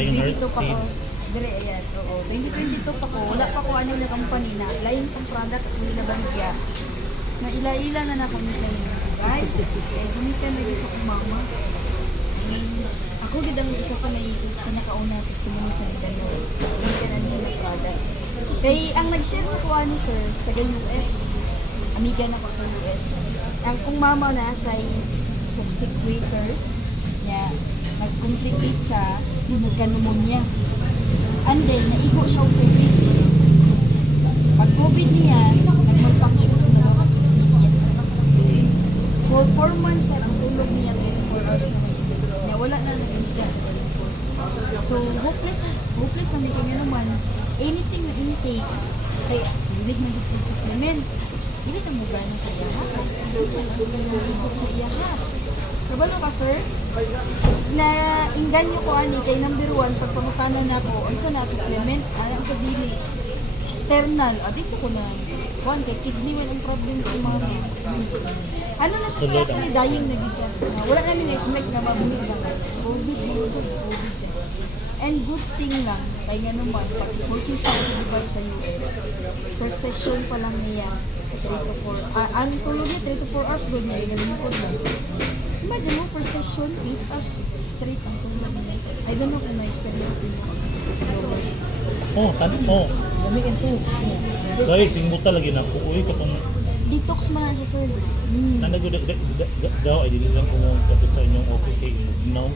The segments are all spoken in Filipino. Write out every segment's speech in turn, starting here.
designer 2022 pa ko. seeds. Dire, yes, oo. 2022 pa ko. Wala pa ko ano na company na. Lain kong product at nila banigya. Na ila-ila na kami siya yun. Guys, gumitan lagi sa kong mama. Ako gid ang isa sa may pinakauna testimony sa nila no. Gumitan na siya ng product. Kay ang nag-share sa kuha ni sir, taga US. Amiga na ko sa US. Ang kong mama na siya ay toxic waiter niya. Nag-complicate siya, nagka-pneumonia. And then, naigo siya ang COVID. Pag COVID niya, nag-malfunction na lang. For 4 months, ang tulog niya 24 hours na niya. Wala na nag-iniga. So, hopeless na dito niya naman. Anything na intake, kaya, hilig na sa food supplement. Hilig na mugay na sa iyaha. Hilig sa iyaha. Kabalo ka, sir? Na inganyo ko ani kay number 1 pag pamutanan na ako unsa na supplement alam sa dili external dito ko na kuan kay kidney man ang problem ko mga ano na sa actually dying na gid siya wala namin na-expect na mabuhi lang COVID siya. And good thing lang kay nga naman pag purchase na sa device sa US first session pa lang niya 3 to 4 ang tulog niya 3 to 4 hours good niya ganun lang. Imagine mo, per session, 8 hours straight ang tulog niya. I don't know kung na-experience din mo. Gamitin to. Guys, singgo talaga na kuuwi ka pang Detox man na siya, sir. nanagod daw ay dili lang kung kato sa inyong office kay no.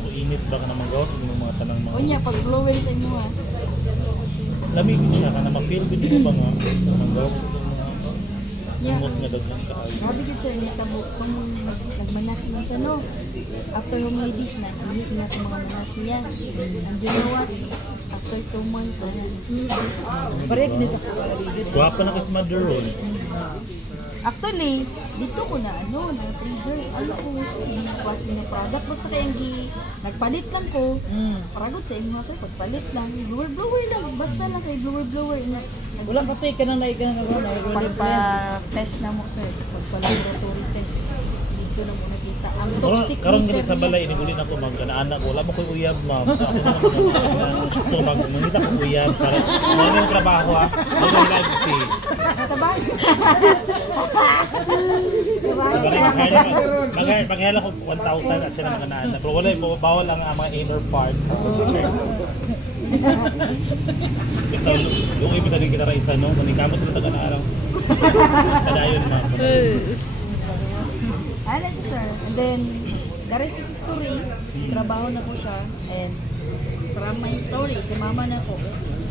So init ba ka naman gaw sa inyong mga tanang mga. O niya, pag blower sa inyo ha. Lamig siya ka na ma-feel gud mo ba nga nang gaw sa mga Yeah. simot nga daghan kaayo. Grabe gid sir, ni tabo kung nagmanas man siya, no? After home ladies na, hindi na itong mga manas niya. And you know what? After 2 months, wala na siya. Pareha kini sa pagkaligid. Guwapa na kasi mother roll. Actually, dito ko na na-trigger. Ano ko, yung klase ng product. Basta kaya hindi, nagpalit lang ko. Paragod sa inyo, sir, pagpalit lang. Blower lang. Basta lang kay blower. Wala pa to ka nang naiga na Pagpa-test na mo, sir. Pagpa-laboratory test. Dito na mo nakita. Ang toxic Karon meter gani sa balay ini uli na ko mag-anak ko. Wala mo koy uyab ma'am. Ako na so mag-mangita ko uyab para mo yung trabaho ha. Ako lagti. Tabay. Maghala ko 1,000 at siya na mga naanak. Pero wala, bawal ang mga inner part. Ito, yung ibig na rin kita isa, no? Manikamot na taga na araw. Padayon, ma'am. Ano siya, sir? And then, the rest is story. Trabaho na po siya. And from my story, si mama na po.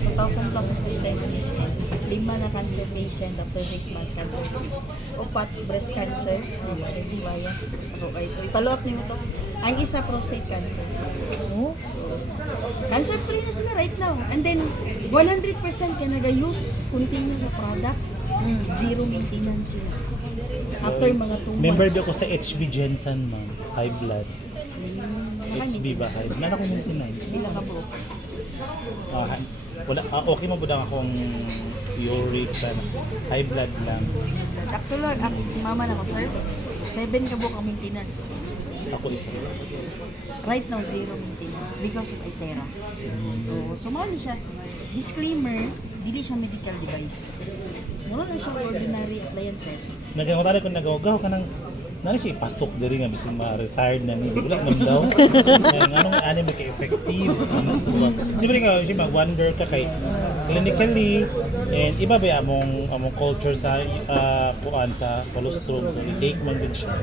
2,000 plus ang testimonies niya. 5 na cancer patient after 6 months cancer free. 4 breast cancer. So, hindi ba yan? Ako kayo ito. I-follow up niyo ito. Ang isa prostate cancer. So, cancer free na sila right now. And then, 100% ka nag-use continue sa product. Zero maintenance sila. After mga 2 months. Member di ako sa HB Jensen, ma'am. High blood. HB ba? High blood. Nana ko maintenance. Sila ka po. Okay mo ba lang akong uric sa high blood lang? Actually, ang mama na ko, sir. 7 ka po ang maintenance. Ako isa. Right now, zero maintenance because of Itera. So mali siya. Disclaimer, dili siya medical device. Mura lang siya ordinary appliances. Nagawala ko nagaw ka ng nani siya ipasok diri nga bisin ma-retired na ni wala man daw. Anong anime ka effective? Siyempre ka siya mag-wonder ka kay clinically and iba ba among culture sa kuan sa colostrum so i-take man din siya.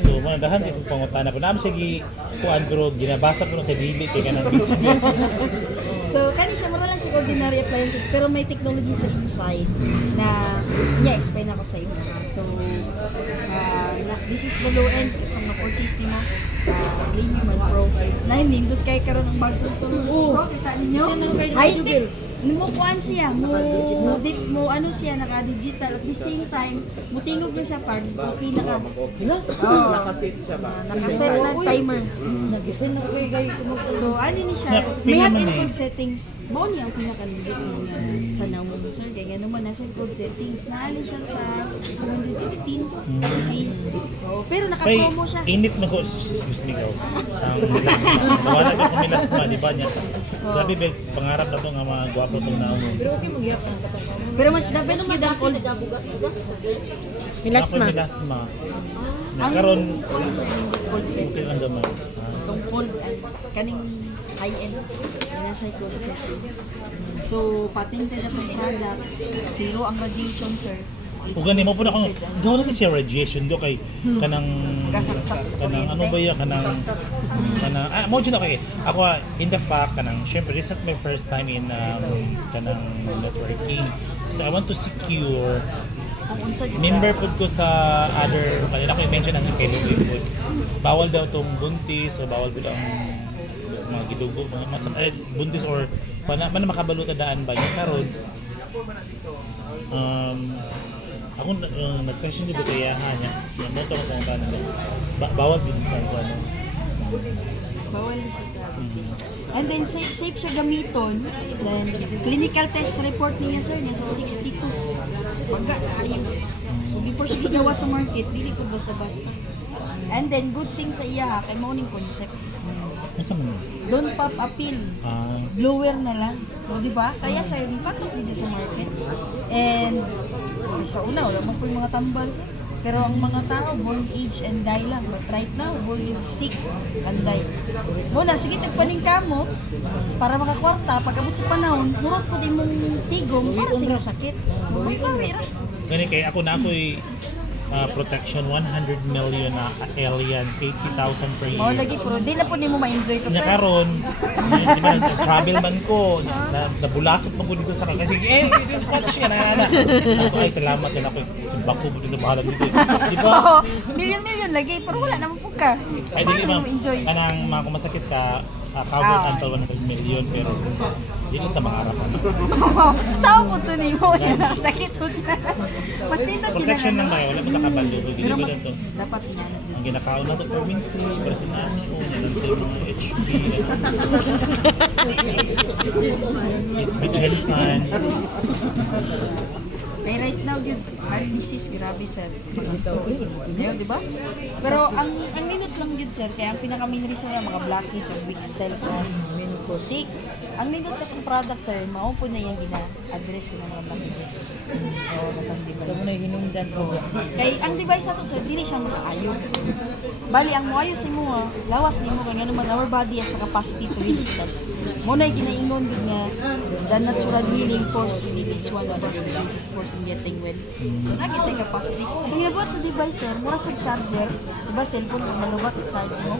So mga dahan dito pangutana po namin siya kuan pero ginabasa ko sa dili kay kanang So, kani siya, mura lang siya ordinary appliances, pero may technology sa inside na, explain ako sa inyo. So, this is the low end kung na-purchase niyo Gleaming Pro. Na hindi, doon kayo karoon ng bagong tulong. Kita ninyo? High-tech. mo kuan siya, mo ano siya, naka-digital. At the same time, mutingog na siya pag okay na ka. Wala. Nakasit siya ba? Nakaset na timer. Nagisin na kayo kayo kumag- So, ano ni siya, Na, may hot pila man and eh. cold settings. Mao niya ang pinaka-libit niya sa nawon. Sir, kaya gano'n man na siya cold settings. Naali siya sa 216. Okay. Oo, pero Kay, naka-promo siya. init na ko, excuse me ko, ang milasma. Nawala ka kung milasma, di ba niya? Grabe ba, pangarap na to nga mga gwapo itong naon. Pero okay magyap ng katapang. Pero mas the best yun ang cold. Milasma. Ako milasma. Ang Karon, cold sir, hindi cold okay settings. lang naman. Itong cold, kaning high-end, yun na siya cold settings. So, patented na itong product, zero ang radiation, sir. Kung gani mo po na kung gawin natin siya radiation do kay kanang Gasaksak sa kanang ano ba yan kanang mo dyan ako ako in the fact kanang syempre this is not my first time in kanang networking, so I want to secure Kung unsa yun. member po ko sa other kanina ko i-mention ang kay Louis Food, bawal daw tong buntis o bawal daw ang sa mga gidugo mga buntis or man makabaluta daan ba yung karon ako nag-question din ba sa iyahan niya mo to kung paano bawal din ko ano Bawal na siya sa buntis. And then, safe siya gamiton. Then, clinical test report niya, sir, niya sa 62. Pagka, ayaw. So, before siya gigawa sa market, dili ko basta-basta. And then, good thing sa iya, ha, kay morning concept. masa man Don't pop appeal. Blower na lang. O, di ba? Kaya siya, yung patok din siya sa market. And, sa una, wala man po yung mga tambal siya. Pero ang mga tao, born age and die lang. But right now, born is sick and die. Muna, sige, tagpaning ka mo para makakwarta. Pag abot sa panahon, murot po din mong tigong para sa inyong sakit. So, may pawira. gani kay ako na ako'y protection 100 million na aliens 80,000 per Mao year. lagi, pero di na po di mo ma-enjoy to, Nya sir. karon, di ba travel man ko, nabulasot mo ko dito sa kanya. Sige, this watch yan na. Ako ay salamat din ako. Sumbak ko dito bahala dito. Di ba? Oo, million lagi, pero wala naman po ka. Ay Paano dili mo ma'am. ma-enjoy? Kanang mga kumasakit ka covered until 100 million pero di lang ta makarapan. Saan po to ni mo? Sakit po na. Mas nindot Protection lang ba? Wala mo nakabalo. Dili Pero ba mas to? dapat niya na Ang ginakaon na to per minute, para sa nano ko, nalantay mga HP, it's Jensen. Kaya right now, yun, heart disease, grabe, sir. Ayaw, di ba? Pero ang nindot lang yun, sir, kaya ang pinaka-main reason na mga blockage o weak cells na sick. Ang nindot sa itong product, sir, maupo na yung gina-address ko ng mga blockages. Oo, natang Ito device. na hinungdan ko. Kaya ang device na to, sir, dili siyang maayo. Bali, ang moayos mo, lawas ni mo, kaya naman, our body has the capacity to heal itself. Muna yung ginaingon din nga, the natural healing force within each one of us, the greatest force in getting well. So, nakita yung capacity. So, ginabuhat sa device, sir, mura sa charger, diba, cellphone, kung nalubat, i-charge mo.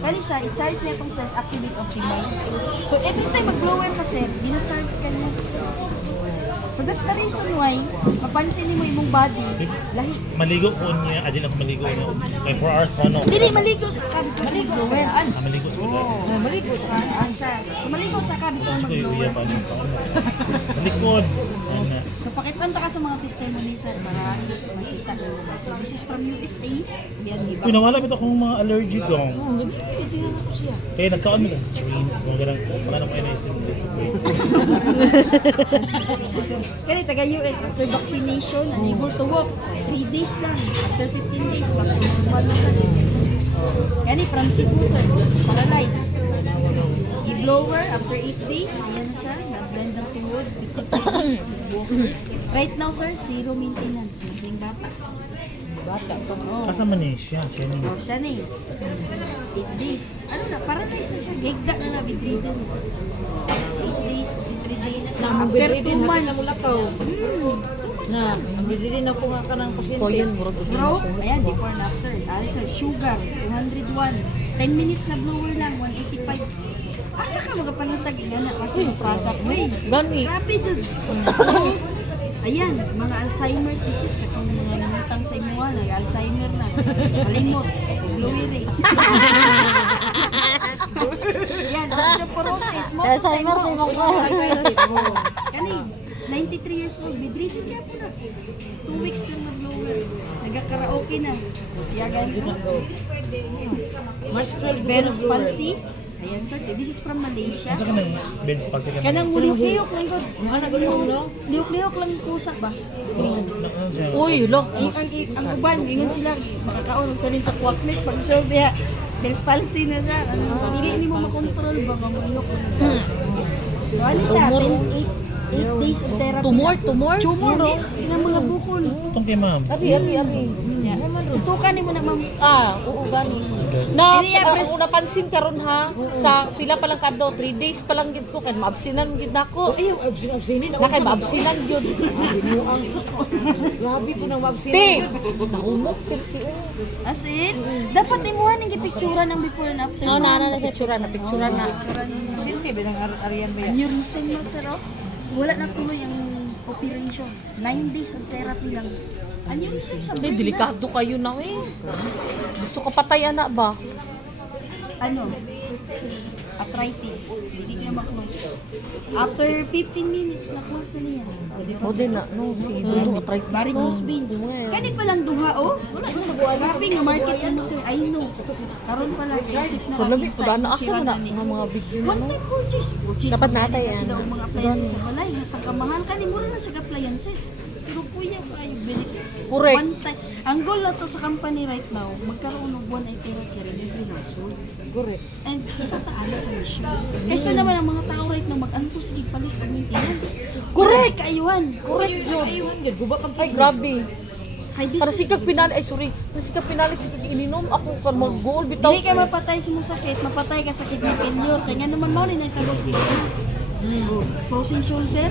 Kaya siya, i-charge niya itong says, activate optimize. So, every time mag-blower ka, sir, dinacharge ka niya. So, that's the reason why, mapansin mo imong body, lahi. Maligo ko niya, adil ako maligo niya. Kay 4 hours mo, no? Dili maligo sa kabit mo blower. Maligo sa pagkakas. Maligo sa asa. So maligo sa kabit mo Ko yung iya mag-blower. pa niya sa ano. Sa likod. Ayan na. So pakitanta ka sa mga testimony sir para at least makita nyo. So this is from USA. Yan di ba? Uy, nawala ba ito akong mga allergy gong? Oh, gabi, tingnan ko siya. Kaya nagkaon mo ng streams, mga ganang, mga naman na isip ko. Kaya taga US after vaccination unable to walk. 3 days lang. After 15 days normal na sa yan ni Francis po sir. Paralyzed. I-blower after 8 days. Ayan na siya. Nag-blend ng tungod. Right now sir, zero maintenance. Musling bata. Bata pa. Oh. Asa man eh siya, siya ni. Oh, siya na eh. 8 days. Ano na, parang na isa siya. Gigda na na, bedridden. 8 days, 53 days. After 2 months. Na, ang bidili na ko nga ka ng pasyente. Stroke, ayan, before and after. Ari sa sugar, 201. 10 minutes na blower lang, 185. Asa ka mga pangitag na kasi yung product. Uy, Gani. grabe dyan. Ayan, mga Alzheimer's disease, katong mga namutang sa imuha, nag-Alzheimer na. Malimot, blower eh. Yan, osteoporosis mo Kaya to sa sa imo. imo, Kani, 93 years old, bedridden kaya po na. 2 weeks lang mag-lower. Nagka-karaoke na. O siya ganito. March 12. Bell's palsy. Ayan sir, this is from Malaysia. Asa ka ng Benz palsy ka? Kanang muliyok-liyok lang ko. Ano gulo? Liyok-liyok lang kusat ba? Pero, ano siya? Uy, lo. Ang uban, ingon sila, makakaon sa rin sa kwaknet, pag solve niya, Bell's palsy na siya. Hindi mo makontrol ba, mamulok. So ano siya, 8 days of therapy. Tumor. Tumor, yes, ng mga bukol. Itong kay ma'am. Abi. Tutukan ni mo na ma'am. Oo, gani. Na, Ini ya, pres- ako napansin karon ha, sa pila pa lang kadto, 3 days pa lang gid ko, kay maabsinan gid nako. Ay, absinin na kay maabsinan gyud. Grabe ko nang maabsinan. Ti, nahumok, ti. As in, dapat imuhan ng gipicturan ng before and after. Oo, na picture na. Silke, bilang Arian ba yan? Aneurysm mo, sir, oh. Wala na tuloy ang operation. 9 days of therapy lang. Aneurysm sa Hindi, brain na. delikado kayo na eh. Gusto ka patay na ba? Ano? Arthritis. Hindi niya maklose. After 15 minutes, na-close na niya. O din na, no, si Dudu, arthritis. Varicose veins. Kani pa lang duha, oh. Wala na grabe nga market mo, sir. I know. Karon pa lang, isip na Paglabi, pagdaan na asa na mga bigyo na, One no? time purchase. Dapat natay Kasi yan. daw mga appliances sa balay. Nasa kamahal ka, di mo na sa appliances. Pero kuya pa yung benefits. Correct. One time. Ang goal na to sa company right now, magkaroon ng buwan ay pera kaya rin yung household. Correct. And isa taala sa mission. Kaysa naman ang mga tao right now, mag-antos di palit ang maintenance. Correct. Kaayuhan. Correct, Jod. Ay, grabe. Kay Para business. sikag pinalit, ay sorry, para sikag pinalit sa ininom, ako kan mag-goal, bitaw. Dili ka mapatay sa mong sakit, mapatay ka sakit ng failure. Kaya nga naman mo rin ay tagos ko. Frozen shoulder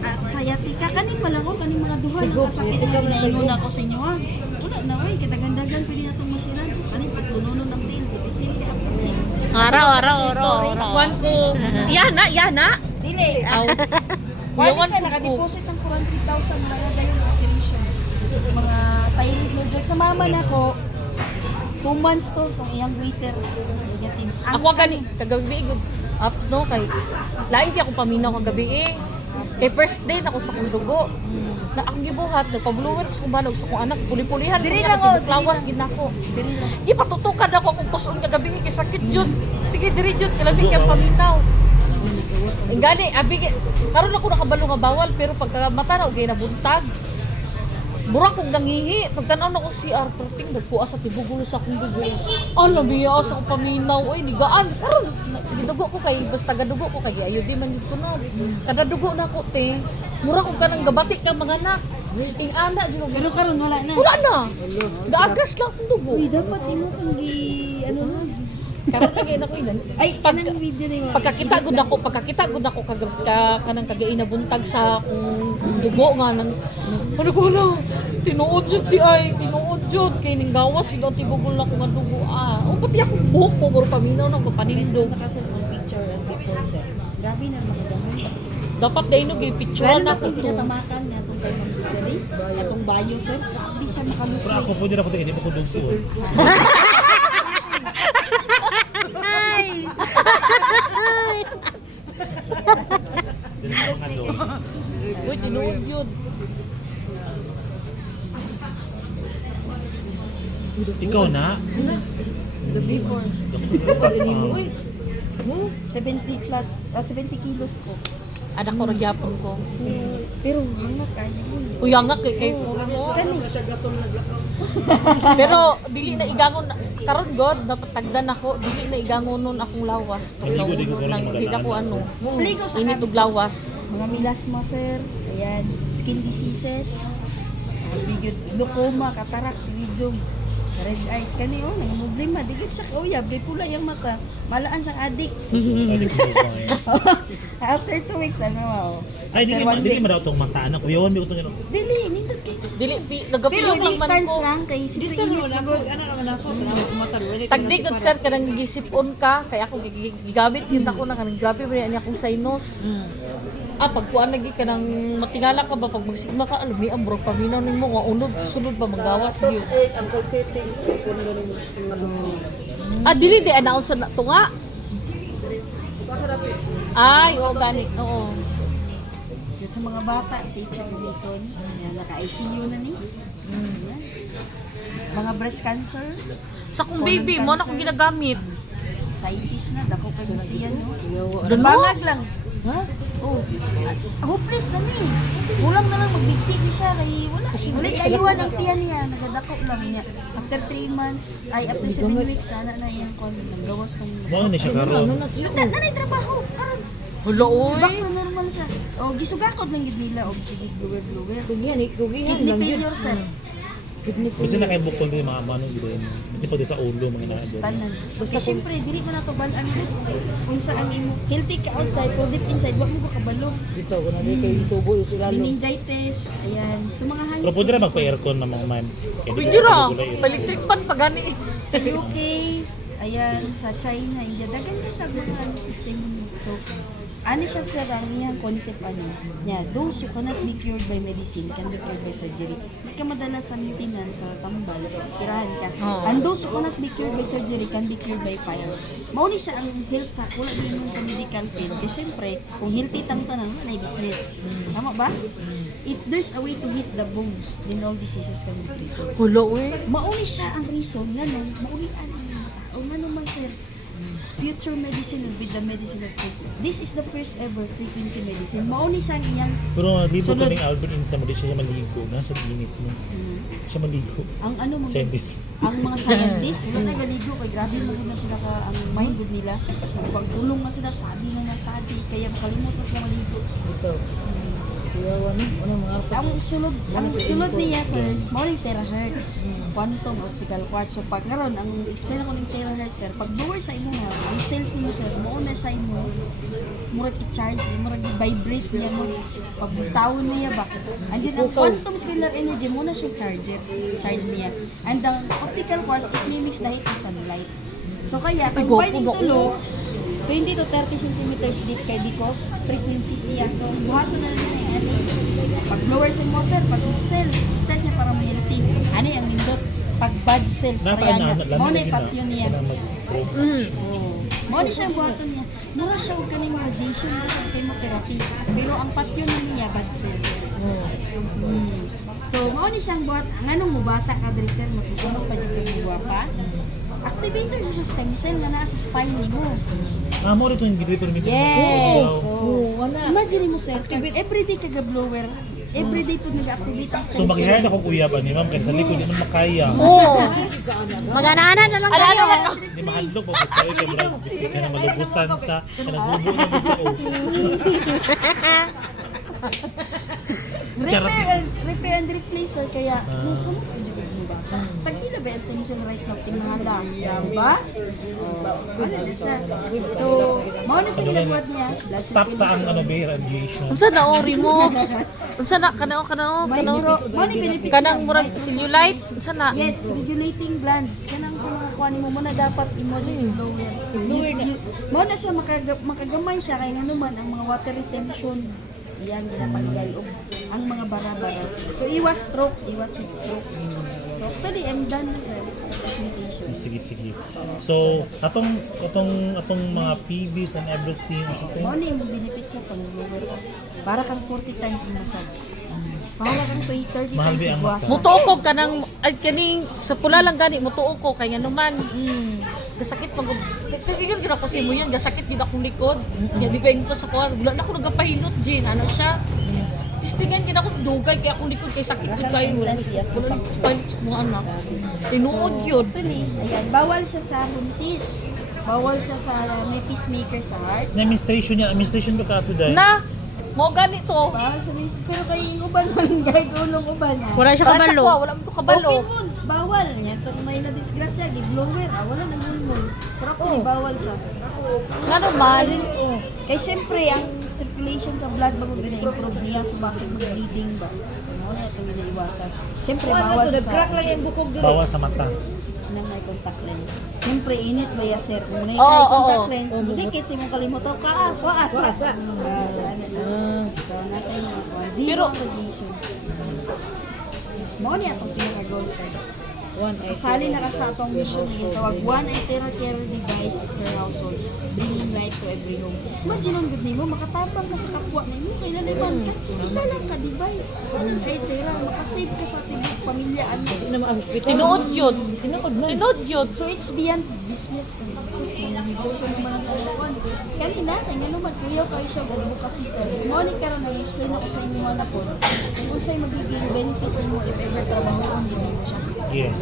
at sciatica. Kanin pa lang ko, kanin mga duha ng kasakit na ginaingon ako sa inyo ha. Wala na, oy, katagandagan pwede na itong masilan. Kanin patununan ng tail, simple approach. Araw. Story. Kuwan ko. Yana. Dili. Aw. Wala Yawan siya, ko. nakadeposit ng 400,000 mga dayon operation. Mga thyroid nodules. Sa mama na ko, 2 months to, itong iyang waiter. Yatim. Ako ang kagabi igod. Apps no kay lain kay akong paminaw kagabi eh. Kay first day na ako sa kong dugo. Na akong gibuhat, nagpabuluhan ko sa kong banog sa kong anak, puli-pulihan. Diri Kaya lang, oh, lawas diri gid nako. Dili lang. Ipatutukan ako kung puson kagabi kay sakit jud. Sige diri jud kalabi kay paminaw. Gani abi karon ako nakabalo nga bawal pero pagka mata na ugay nabuntag. Mura kong nangihi. Pagtanaw na ko si Arthur nagkuha sa tibugulo sa akong dugo. Alam biya sa akong paminaw. Oy, nigaan. Karon, gidugo ko kay, basta gadugo ko kay, ayo di man yun ko na. Kada dugo na ko, te. Mura kong kanang gabatik ka mga anak. Ing ana, dyan. Pero karon wala na. Wala na. Gaagas lang akong dugo. Uy, dapat imo kung ano na. Karon kagay na ko inan. Ay, kanang video na yun. Pagkakita gud ako kanang kagay na buntag sa akong dugo nga nang ano ko na tinuod jud kay ning gawas ito tibugol na ko nga dugo o pati ako buhok ko pero paminaw nang papanindog Nakasas ang picture and before sir. Grabe na mga gamay. dapat dai no gi picture Lalo na na ko kung to pinatamakan niya itong kay Ma'am Desiree, itong bayo sir, hindi siya Pero makalusway. ako po din ako tingin, di pa ko dugo. Dili ko mga doon. uy tinuod yun Ikaw na? The before. Ah, 70 plus, 70 kilos ko. anak ko ragyapon ko Pero hangat kaya mo. uy angak kay Kani, pero dili na igangon karon god dapat tagdan ako dili na igangon nun akong lawas Maligo, di ko tugnaw karon nang dili ako ano Maligo sa init og lawas mga milasma sir, ayan, skin diseases, bigod, glaucoma, katarak, iridium, red eyes, kani oh, nang problema, digit siya uyab, kay pula yung mata, malaan siyang adik. pwede ko doon. After 2 weeks, ano, oh. Ay, di After 1 di week. mo daw itong mataan ako. Yawan mo itong Dili, nindot kayo. dili Pero nagapilong lang man distance ko lang, kay super init pagod. tagdig og sir kanang gisipon ka kay ako gigamit yun ako na kanang grabe ba niya akong sinus pagkuan lagi ka nang matingala ka ba pag magsigma ka alam mi ang brog paminaw nimo nga unod sunod ba magawas gyud dili di announce na to nga Ay, oo, gani. Oo. Yung sa mga bata, safe siya gamiton. Yan, naka-ICU na ni. Yan. Mga breast cancer, Sa kong baby, mo na akong ginagamit. scientist na, dako ka yung tiyan, no? Dalo? Bangag lang. Ha? Oh, hopeless na ni. Kulang na lang magbigti siya kay wala. Wala ayuan ang tiyan niya, nagadako lang niya. After 3 months, ay after 7 weeks, sana na yung kon nagawas ng Mao ni siya karon. nanay trabaho. Karon Hala, oy. back na normal siya. O gisugakod lang gid nila og sige blower. Kidney failure cell. Kasi na kay bukol din mga mano gid. Kasi pwede sa ulo mga naadyo. Tanan. Kaya siyempre, dili mo na kabalaan kung saan imo. Healthy ka outside, pero deep inside, wag mo ka kabalo. Dito, kung na kay tubo yung sila. Meningitis, ayan. So mga Pero hayop pwede na magpa-aircon na mga man. Kaya di Pwede ka ra. gulay. Electric pan pa gani. sa UK, ayan, sa China, India, dagan na tagulan system mo. So, ano siya sa niyang concept niya, those who cannot be cured by medicine can be cured by surgery. Hindi ka madala sa maintenance, sa tambal, tirahan ka. Oo. And those who cannot be cured by surgery can be cured by fire. Mauni siya ang health ka, wala din yun sa medical field. Kasi syempre, kung healthy tang tanan, wala na business. Tama ba? If there's a way to hit the bones, then all diseases can be treated. Hala, oy. Mauni siya ang reason nga nung mauni ang o nga naman sir, future medicine will be the medicine of frequency. This is the first ever frequency medicine. Mauni siya ang iyang Pero libo Sulod. ko ning Albert Einstein, di siya maligo. Nasa init mo. Siya maligo. ang ano mo Scientist. ang mga scientists wala na galigo kay grabe mo na sila ka ang mind good nila pagtulong na sila sadi na nasadi kaya makalimutan sila maligo. Dito. Kuyawan, ano mga arpa. Ang sulod niya sir, mao terahertz, quantum optical quartz. So pag karon ang explain ako ng terahertz sir, pag lower sa imo nga, ang cells nimo sir, mao na sa imo murag i-charge, murag i-vibrate niya mo pag tawon niya ba. And then ang quantum scalar energy mo na siya charge niya. And ang optical quartz it mimics the heat of sunlight. So kaya kung gwapo pwedeng ba tulo 20 to 30 centimeters deep kay because frequency siya. So, buhato na lang yan. Pag lower cell mo, sir, pag cell, charge niya para healthy. Ano yung nindot? Pag bad cells, para yan. Mo na ipatyon niya. Mo na siya ang buhato niya. Mura siya huwag kaning radiation o chemotherapy. Pero ang patyon na niya, bad cells. So, mo na siyang buhat. Ang anong mubata ka, sir, mas musunod pa dito yung guwapa. Activator niya sa stem cell na nasa spine mo. Mo rito yung gidri permit. Yes. Oo, So, wala. imagine mo sir, everyday kaga-blower, everyday po nag-activate ang So stem mag-hire cell. na kung kuya ba ni ma'am kasi sa likod di man makaya. Oo. Mag-ana-ana na lang Alala na ko. Di mahadlok mo kayo kay murag bisig ka na malubusan ka, kanaghubo na dito. Repair and replace sir, kaya musunod po dito mo ba? Tagpila ba yung stem cell right now? Tinhala. Diba? Wala na siya. So, mao na siya nagawad niya. Stop sa ang ano ba radiation. Unsa na o removes? Unsa na kanao Mao ni benefits kanang niya. murag cellulite? Unsa na? Yes, regulating glands. Kanang sa mga kuha mo muna dapat i-modulate blower. Mo na siya makagamay siya kay naman ang mga water retention. Yan ginapaligay ang mga bara-bara. So iwas stroke, iwas heat stroke. So actually I'm done na sa presentation. Sige. So, atong mga PVs and everything sa Mo ni yung benefits sa pag-blower. Para kang 40 times ang massage. Para kang 30 Mahal times ba ang ang wash. massage? Mutuo ko kanang ay kaning sa pula lang gani mutuo ko kaya naman. Gasakit pag kasi yun gina ko si mo yun gasakit gid akong likod. Ya di ba ko sa kuha wala na ako nagapahinot gin ana siya. Tistingan gid ako dugay kay akong likod kay sakit jud kayo. Wala na pahinot sa mga anak. Tinuod yun. Actually, ayan, bawal siya sa buntis. Bawal siya sa may pacemaker sa heart. na administration ba ka to dai? Na mo gani to. Bawal sa may siguro kay uban man guys, ulong uban ha. Wala siya Basa kabalo. ko, wala mo to kabalo. Open wounds, bawal. Yan, ito may na-disgrasya, gi-blower. Wala nang ulong. Pero ako, bawal siya. Nga naman. Kaya syempre, ang circulation sa blood bago gina-improve niya, sumasig mag-bleeding ba? So, muna ito yung naiwasan. Syempre, bawal siya sa Crack lang yung bukog dito. Bawal sa mata. nang may contact lens. Siyempre, init ba ya sir? Kung may Oo, contact oo. lens, budikit sa imong kalimutan ka, waasa. Saan na siya? So, natin yung zero Pero- radiation. Mo niya itong pinaka-goal sir. kasali na ka sa atong mission na gitawag one eye care device per household, bringing light to every home. Imagine ang good nimo, makatapang ka sa kapwa nimo, kay naliman ka, isa lang ka device, isa lang ka tera, makasave ka sa ating pamilya, ano. Hindi na ma-hospital. Tinuod yun. Tinuod na. Tinuod yun. So it's beyond business. Sus, mga negosyo naman ang kalawan. Kami natin, nga naman, kuya kayo siya, advocacy sir. Morning ka rin, nag-explain ako sa inyo na po, kung unsay magiging benefit mo if ever trabaho ang hindi mo siya. Yes.